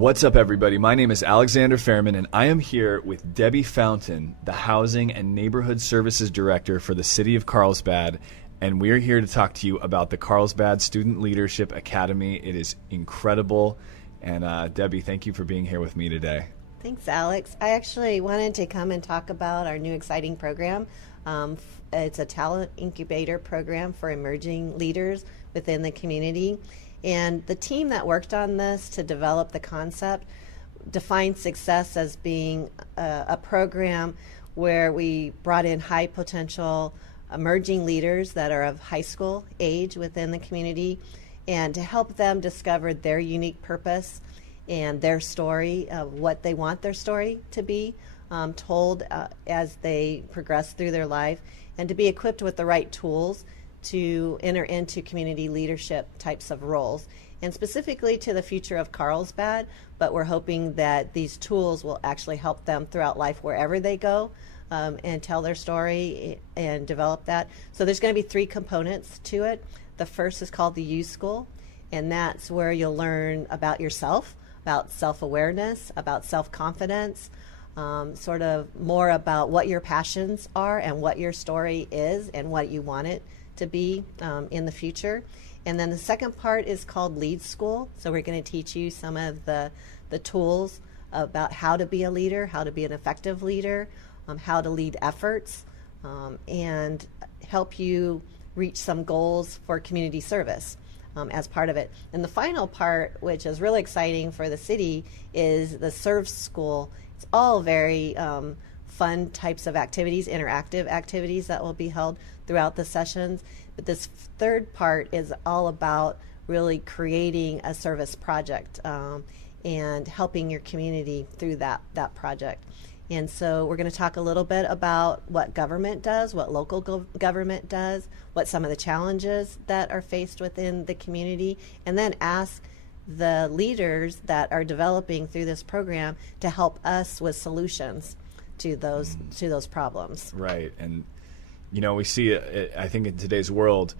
What's up, everybody? My name is Alexander Fairman, and I am here with Debbie Fountain, the Housing and Neighborhood Services Director for the City of Carlsbad, and we're here to talk to you about the Carlsbad Student Leadership Academy. It is incredible, and Debbie, thank you for being here with me today. Thanks, Alex. I actually wanted to come and talk about our new exciting program. It's a talent incubator program for emerging leaders within the community. And the team that worked on this to develop the concept defined success as being a program where we brought in high potential emerging leaders that are of high school age within the community, and to help them discover their unique purpose and their story, what they want their story to be told as they progress through their life, and to be equipped with the right tools to enter into community leadership types of roles, and specifically to the future of Carlsbad, but we're hoping that these tools will actually help them throughout life wherever they go, and tell their story and develop that. So there's going to be 3 components to it. The first is called the U School, and that's where you'll learn about yourself, about self-awareness, about self-confidence, sort of more about what your passions are and what your story is and what you want it to be in the future. And then the second part is called Lead School. So we're going to teach you some of the tools about how to be a leader, how to be an effective leader, how to lead efforts, and help you reach some goals for community service as part of it. And the final part, which is really exciting for the city, is the Serve School. It's all very fun types of activities, interactive activities that will be held throughout the sessions. But this third part is all about really creating a service project and helping your community through that project. And so we're going to talk a little bit about what government does, what local government does, what some of the challenges that are faced within the community, and then ask the leaders that are developing through this program to help us with solutions to those problems. Right, and you know, we see it, I think in today's world,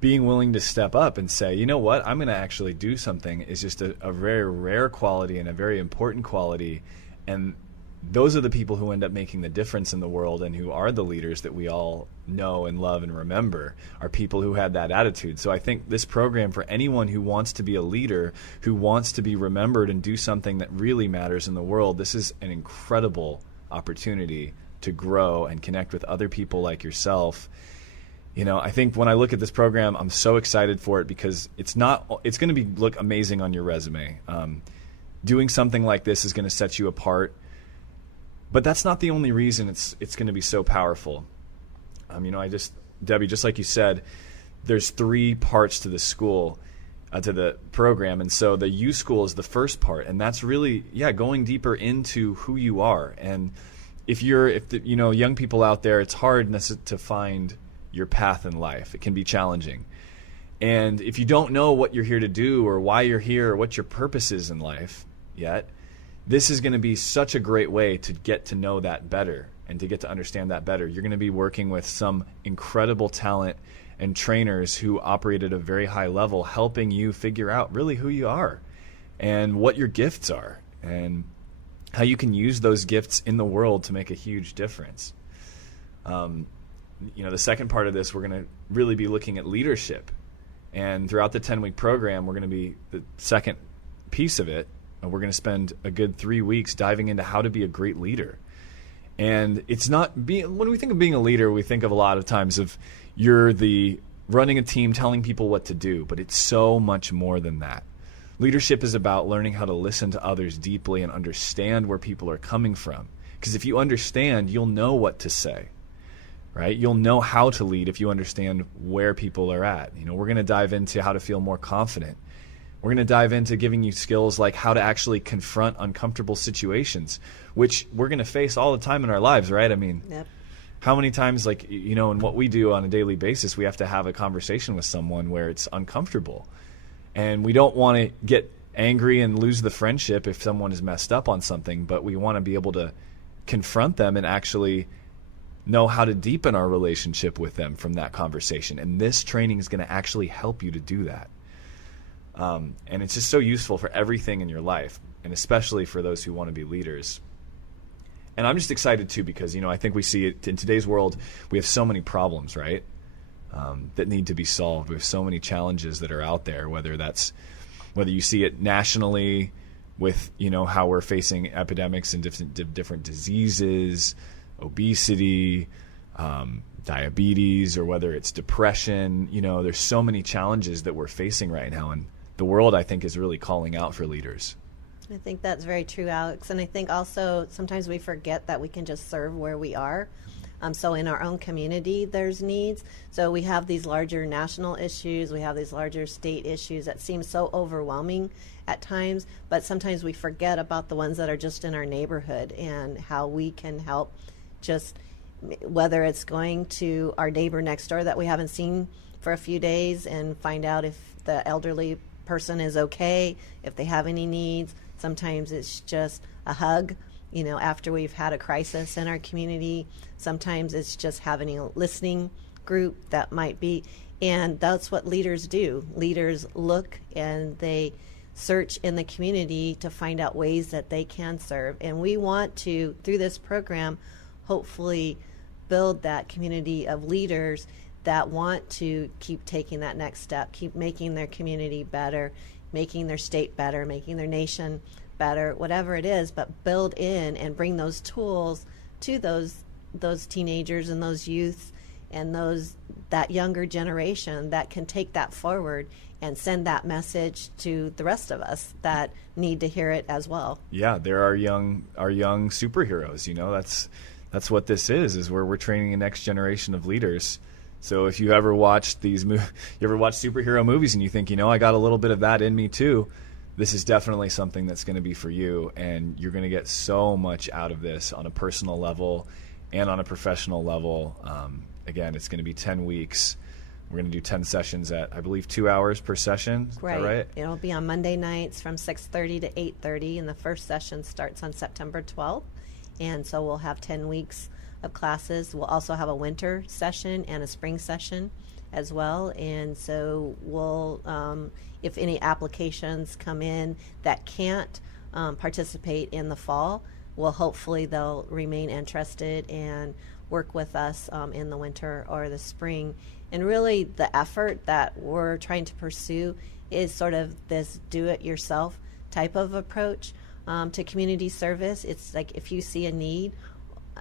being willing to step up and say, you know what, I'm going to actually do something is just a very rare quality and a very important quality. And those are the people who end up making the difference in the world, and who are the leaders that we all know and love and remember, are people who had that attitude. So I think this program, for anyone who wants to be a leader, who wants to be remembered and do something that really matters in the world, this is an incredible opportunity to grow and connect with other people like yourself. You know, I think when I look at this program, I'm so excited for it because it's going to look amazing on your resume. Doing something like this is going to set you apart, but that's not the only reason it's going to be so powerful. You know, Debbie, just like you said, there's 3 parts to the school, to the program, and so the U School is the first part, and that's really, going deeper into who you are. And if you know, young people out there, it's hard to find your path in life. It can be challenging. And if you don't know what you're here to do, or why you're here, or what your purpose is in life yet, this is going to be such a great way to get to know that better and to get to understand that better. You're going to be working with some incredible talent and trainers who operate at a very high level, helping you figure out really who you are and what your gifts are, and how you can use those gifts in the world to make a huge difference. You know, the second part of this, we're going to really be looking at leadership. And throughout the 10-week program, we're going to be the second piece of it. We're going to spend a good 3 weeks diving into how to be a great leader. And it's not when we think of being a leader, we think of a lot of times of you're running a team, telling people what to do, but it's so much more than that. Leadership is about learning how to listen to others deeply and understand where people are coming from. Because if you understand, you'll know what to say, right? You'll know how to lead if you understand where people are at. You know, we're going to dive into how to feel more confident. We're going to dive into giving you skills like how to actually confront uncomfortable situations, which we're going to face all the time in our lives, right? I mean, Yep. How many times, like, you know, in what we do on a daily basis, we have to have a conversation with someone where it's uncomfortable. And we don't want to get angry and lose the friendship if someone is messed up on something, but we want to be able to confront them and actually know how to deepen our relationship with them from that conversation. And this training is going to actually help you to do that. And it's just so useful for everything in your life. and especially for those who want to be leaders. And I'm just excited too because, I think we see it in today's world. We have so many problems, right, that need to be solved. We have so many challenges that are out there, whether you see it nationally with, how we're facing epidemics and different diseases, obesity, diabetes, or whether it's depression. There's so many challenges that we're facing right now. And the world, I think, is really calling out for leaders. I think that's very true, Alex. And I think also sometimes we forget that we can just serve where we are. So in our own community, there's needs. So we have these larger national issues. We have these larger state issues that seem so overwhelming at times. But sometimes we forget about the ones that are just in our neighborhood and how we can help, just whether it's going to our neighbor next door that we haven't seen for a few days and find out if the elderly person is okay, if they have any needs. Sometimes it's just a hug, after we've had a crisis in our community. Sometimes it's just having a listening group that might be, and that's what leaders do. Leaders look and they search in the community to find out ways that they can serve. And we want to, through this program, hopefully build that community of leaders that want to keep taking that next step, keep making their community better, making their state better, making their nation better, whatever it is, but build in and bring those tools to those teenagers and those youths and that younger generation that can take that forward and send that message to the rest of us that need to hear it as well. Yeah, they're our young superheroes. That's what this is where we're training a next generation of leaders. So if you ever watch superhero movies and you think, I got a little bit of that in me too, this is definitely something that's going to be for you, and you're going to get so much out of this on a personal level and on a professional level. Again, it's going to be 10 weeks. We're going to do 10 sessions at, I believe, 2 hours per session. Is that right? It'll be on Monday nights from 6:30 to 8:30, and the first session starts on September 12th. And so we'll have 10 weeks of classes. We'll also have a winter session and a spring session as well. And so we'll, if any applications come in that can't participate in the fall, hopefully they'll remain interested and work with us in the winter or the spring. And really the effort that we're trying to pursue is sort of this do-it-yourself type of approach to community service. It's like if you see a need,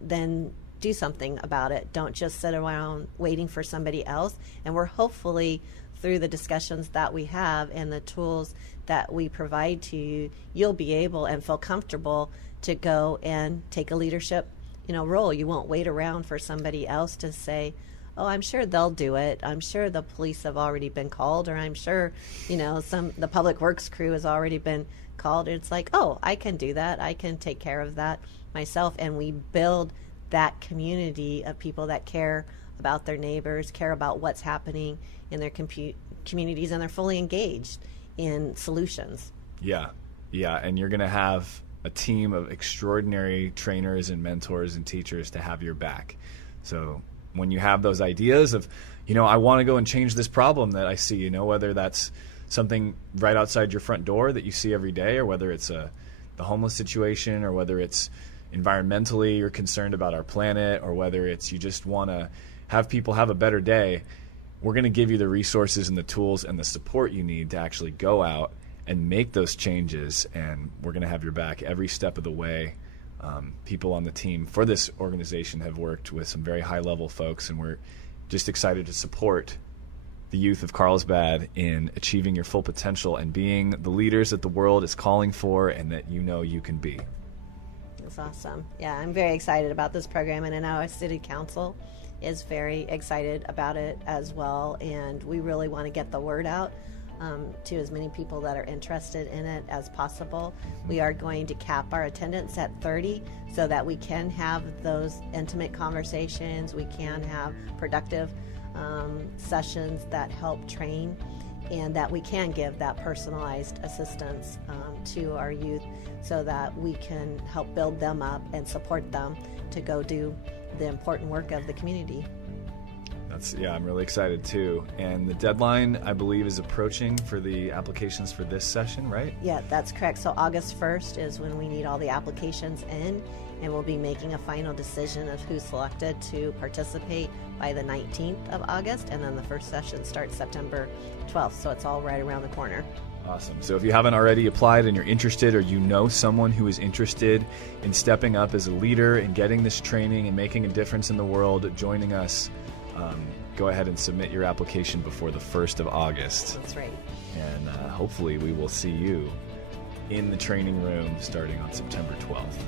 then do something about it. Don't just sit around waiting for somebody else. And we're hopefully, through the discussions that we have and the tools that we provide to you, you'll be able and feel comfortable to go and take a leadership role. You won't wait around for somebody else to say, oh, I'm sure they'll do it. I'm sure the police have already been called, or I'm sure, the public works crew has already been called. It's like, oh, I can do that. I can take care of that myself. And we build that community of people that care about their neighbors, care about what's happening in their communities, and they're fully engaged in solutions. Yeah. And you're going to have a team of extraordinary trainers and mentors and teachers to have your back. So when you have those ideas of, I want to go and change this problem that I see, whether that's something right outside your front door that you see every day, or whether it's the homeless situation, or whether it's environmentally you're concerned about our planet, or whether it's you just want to have people have a better day, we're going to give you the resources and the tools and the support you need to actually go out and make those changes, and we're going to have your back every step of the way. People on the team for this organization have worked with some very high-level folks, and we're just excited to support the youth of Carlsbad in achieving your full potential and being the leaders that the world is calling for and that you can be. That's awesome. Yeah, I'm very excited about this program, and I know our city council is very excited about it as well, and we really want to get the word out to as many people that are interested in it as possible. We are going to cap our attendance at 30 so that we can have those intimate conversations, we can have productive sessions that help train, and that we can give that personalized assistance to our youth so that we can help build them up and support them to go do the important work of the community. I'm really excited too. And the deadline, I believe, is approaching for the applications for this session, right? Yeah, that's correct. So August 1st is when we need all the applications in, and we'll be making a final decision of who's selected to participate by the 19th of August, and then the first session starts September 12th, so it's all right around the corner. Awesome. So if you haven't already applied and you're interested, or you know someone who is interested in stepping up as a leader and getting this training and making a difference in the world, joining us, go ahead and submit your application before the 1st of August. That's right. And hopefully we will see you in the training room starting on September 12th.